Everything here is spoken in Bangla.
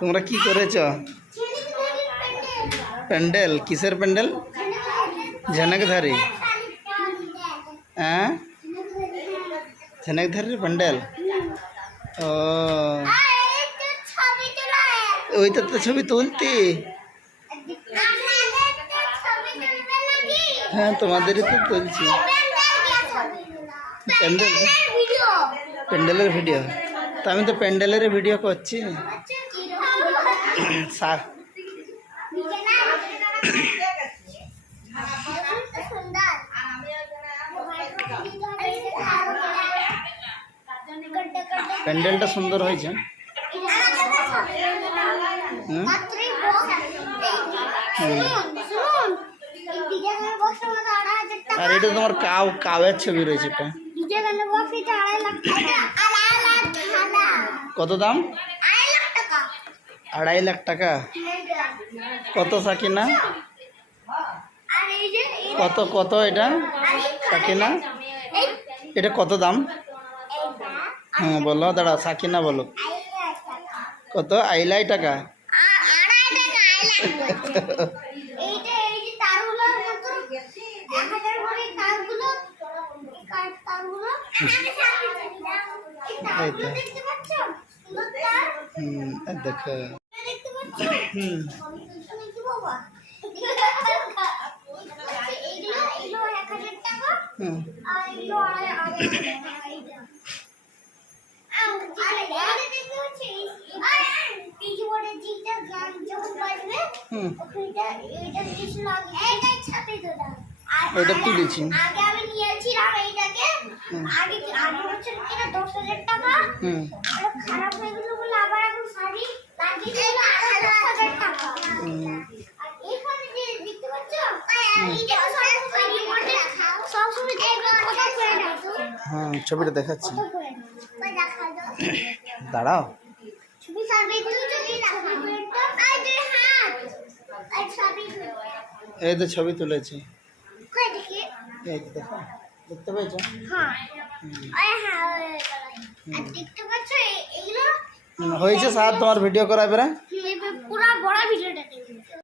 তোমরা কি করেছ? প্যান্ডেল? কিসের প্যান্ডেল? ঝনকধারী? হ্যাঁ, ঝনকধারীর প্যান্ডেল। ও, ওইটা তো ছবি তুলতি। হ্যাঁ, তোমাদেরই তো তুলছি। প্যান্ডেল, প্যান্ডেলের ভিডিও? তো আমি তো প্যান্ডেলের ভিডিও করছি। প্যান্ডেলটা সুন্দর হয়েছে। আর এটা তোমার কাউয়ের ছবি রয়েছে। এটা কত দাম? 2.5 লাখ টাকা। কত সাকিনা? কত কত এটা সাকিনা? এটা কত দাম? হ্যাঁ বলো, দাঁড়া সাকিনা বলো কত? 2.5 টাকা। দেখো, ওইটা তুলেছি। হ্যাঁ, ছবিটা দেখাচ্ছি, দাঁড়াও। এই তো ছবি তুলেছি, এই তো দেখো, দেখতে পেয়েছো? হয়েছে স্যার, তোমার ভিডিও করা এবারে।